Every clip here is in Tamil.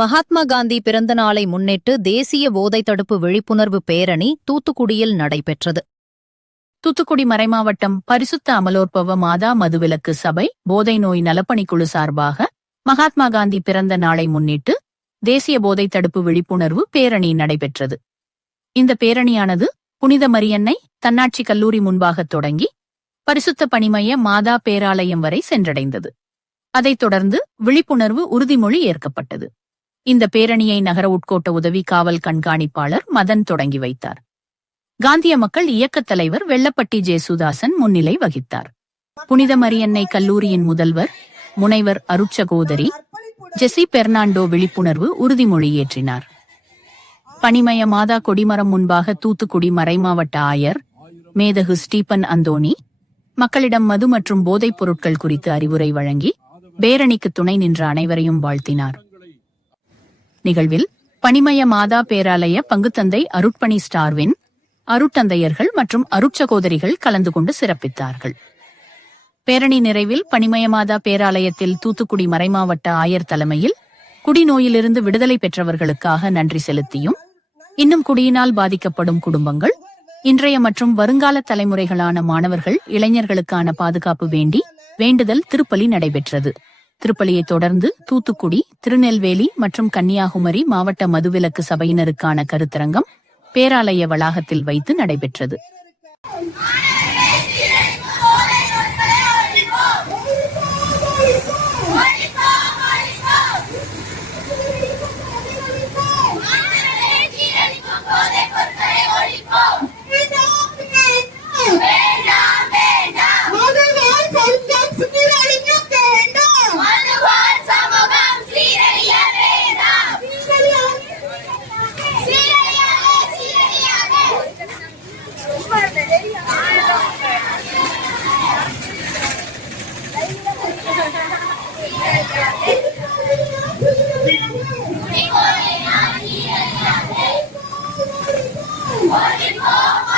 மகாத்மா காந்தி பிறந்த நாளை முன்னிட்டு தேசிய போதை தடுப்பு விழிப்புணர்வு பேரணி தூத்துக்குடியில் நடைபெற்றது. தூத்துக்குடி மறைமாவட்டம் பரிசுத்த அமலோற்பவ மாதா மதுவிலக்கு சபை போதை நோய் நலப்பணிக்குழு சார்பாக மகாத்மா காந்தி பிறந்த நாளை முன்னிட்டு தேசிய போதை தடுப்பு விழிப்புணர்வு பேரணி நடைபெற்றது. இந்த பேரணியானது புனித மரியன்னை தன்னாட்சி கல்லூரி முன்பாக தொடங்கி பரிசுத்த பணிமய மாதா பேராலயம் வரை சென்றடைந்தது. அதைத் தொடர்ந்து விழிப்புணர்வு உறுதிமொழி ஏற்கப்பட்டது. இந்த பேரணியை நகர உட்கோட்ட உதவி காவல் கண்காணிப்பாளர் மதன் தொடங்கி வைத்தார். காந்திய மக்கள் இயக்கத் தலைவர் வெள்ளப்பட்டி ஜேசுதாசன் முன்னிலை வகித்தார். புனித மரியன்னை கல்லூரியின் முதல்வர் முனைவர் அருட்சகோதரி ஜெசி பெர்னாண்டோ விழிப்புணர்வு உறுதிமொழி ஏற்றினார். பனிமய மாதா கொடிமரம் முன்பாக தூத்துக்குடி மறைமாவட்ட ஆயர் மேதகு ஸ்டீபன் அந்தோனி மக்களிடம் மது மற்றும் போதைப் பொருட்கள் குறித்து அறிவுரை வழங்கி பேரணிக்கு துணை நின்ற அனைவரையும் வாழ்த்தினார். நிகழ்வில் பனிமய மாதா பேராலய பங்குத்தந்தை அருட்பணி ஸ்டார்வின் அருட்டந்தையர்கள் மற்றும் அருட்சகோதரிகள் கலந்து கொண்டு சிறப்பித்தார்கள். பேரணி நிறைவில் பனிமய மாதா பேராலயத்தில் தூத்துக்குடி மறைமாவட்ட ஆயர் தலைமையில் குடிநோயிலிருந்து விடுதலை பெற்றவர்களுக்காக நன்றி செலுத்தியும் இன்னும் குடியினால் பாதிக்கப்படும் குடும்பங்கள் இன்றைய மற்றும் வருங்கால தலைமுறைகளான மாணவர்கள் இளைஞர்களுக்கான பாதுகாப்பு வேண்டி வேண்டுதல் திருப்பலி நடைபெற்றது. திருப்பலியை தொடர்ந்து தூத்துக்குடி திருநெல்வேலி மற்றும் கன்னியாகுமரி மாவட்ட மதுவிலக்கு சபையினருக்கான கருத்தரங்கம் பேராலய வளாகத்தில் வைத்து நடைபெற்றது. வேண்டாம்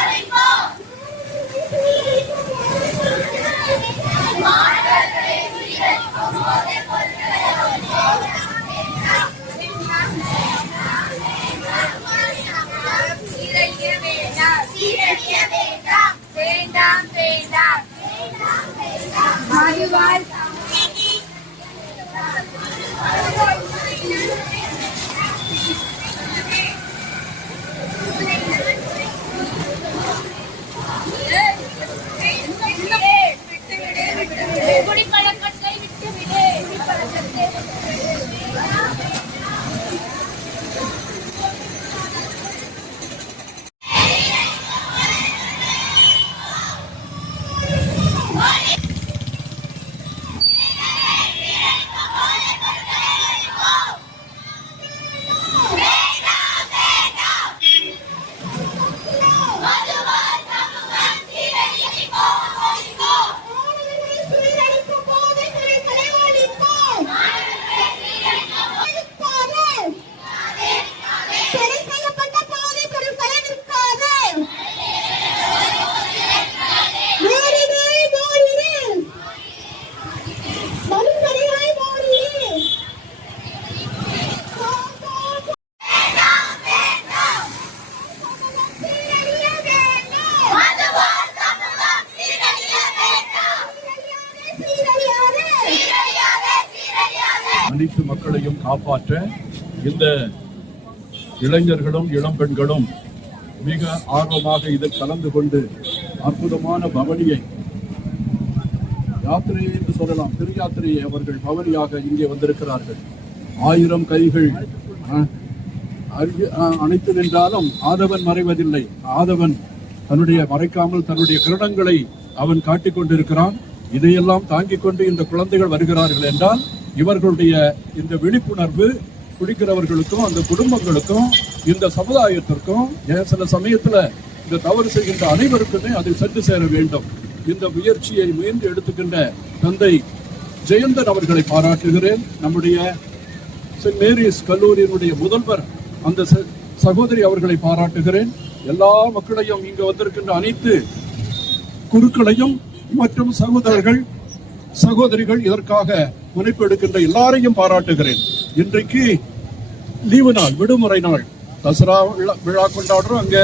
அனைத்து மக்களையும் காப்பாற்ற இந்த இளைஞர்களும் இளம்பெண்களும் மிக ஆர்வமாக இதில் கலந்து கொண்டு அற்புதமான பவனியை யாத்திரையை என்று சொல்லலாம் திருயாத்திரையை அவர்கள் பவனியாக இங்கே வந்திருக்கிறார்கள். ஆயிரம் கைகள் அனைத்து அணைத்து நின்றாலும் ஆதவன் மறைவதில்லை. ஆதவன் தன்னுடைய மறைக்காமல் தன்னுடைய கிரணங்களை அவன் காட்டிக் கொண்டிருக்கிறான் இதையெல்லாம் தாங்கிக் கொண்டு இந்த குழந்தைகள் வருகிறார்கள் என்றால் இவர்களுடைய இந்த விழிப்புணர்வு குடிக்கிறவர்களுக்கும் அந்த குடும்பங்களுக்கும் இந்த சமுதாயத்திற்கும் ஏன் சில சமயத்துல இந்த தவறு செய்கின்ற அனைவருக்குமே அதை சென்று சேர வேண்டும். இந்த முயற்சியை முயன்று எடுத்துக்கின்ற தந்தை ஜெயந்தன் அவர்களை பாராட்டுகிறேன். நம்முடைய சென்ட் மேரிஸ் கல்லூரியினுடைய முதல்வர் அந்த ச- சகோதரி அவர்களை பாராட்டுகிறேன். எல்லா மக்களையும் இங்கு வந்திருக்கின்ற அனைத்து குருக்களையும் மற்றும் சகோதரர்கள் சகோதரிகள் இதற்காக முனைப்பு எடுக்கின்ற எல்லாரையும் பாராட்டுகிறேன். இன்றைக்கு லீவு நாள் விடுமுறை நாள். தசரா விழா விழா கொண்டாடுறோம் அங்கே.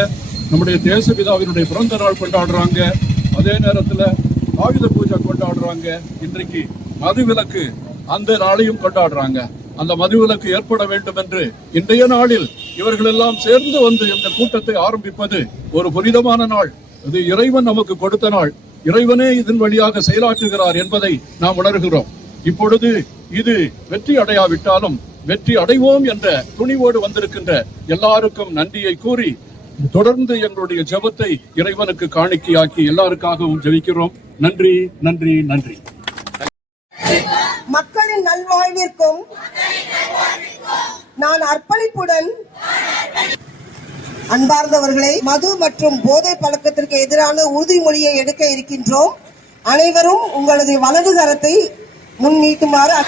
நம்முடைய தேசபிதாவினுடைய பிறந்த நாள் கொண்டாடுறாங்க. அதே நேரத்தில் ஆயுத பூஜை கொண்டாடுறாங்க. இன்றைக்கு மதுவிலக்கு அந்த நாளையும் கொண்டாடுறாங்க. அந்த மதுவிலக்கு ஏற்பட வேண்டும் என்று இன்றைய நாளில் இவர்கள் எல்லாம் சேர்ந்து வந்து இந்த கூட்டத்தை ஆரம்பிப்பது ஒரு புனிதமான நாள். இது இறைவன் நமக்கு கொடுத்த நாள். இறைவனே இதன் வழியாக செயலாற்றுகிறார் என்பதை நாம் உணர்கிறோம். இப்பொழுது இது வெற்றி அடையாவிட்டாலும் வெற்றி அடைவோம் என்ற துணிவோடு வந்திருக்கின்ற எல்லாருக்கும் நன்றியை கூறி தொடர்ந்து எங்களுடைய ஜெபத்தை இறைவனுக்கு காணிக்கையாக்கி எல்லாருக்காகவும் ஜபிக்கிறோம். நன்றி நன்றி நன்றி. மக்களின் நல்வாழ்விற்கும் நான் அர்ப்பணிப்புடன் அன்பார்ந்தவர்களே மது மற்றும் போதை பழக்கத்திற்கு எதிரான உறுதிமொழியை எடுக்க இருக்கின்றோம். அனைவரும் உங்களது வலது கரத்தை முன் நீக்குமாறு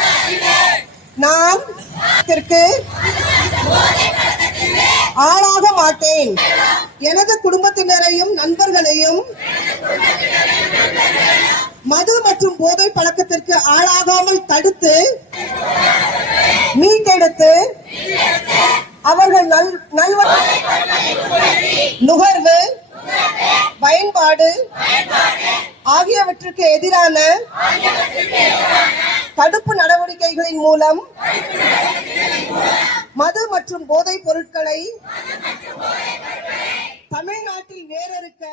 நான் ஆளாக மாட்டேன். எனது குடும்பத்தினரையும் நண்பர்களையும் மது மற்றும் போதை பழக்கத்திற்கு ஆளாகாமல் தடுத்து மீட்டெடுத்து அவர்கள் நல் நல்வ நுகர்வு பயன்பாடு ஆகியவற்றுக்கு எதிரான தடுப்பு நடவடிக்கைகளின் மூலம் மது மற்றும் போதைப் பொருட்களை தமிழ்நாட்டில் வேறறுக்க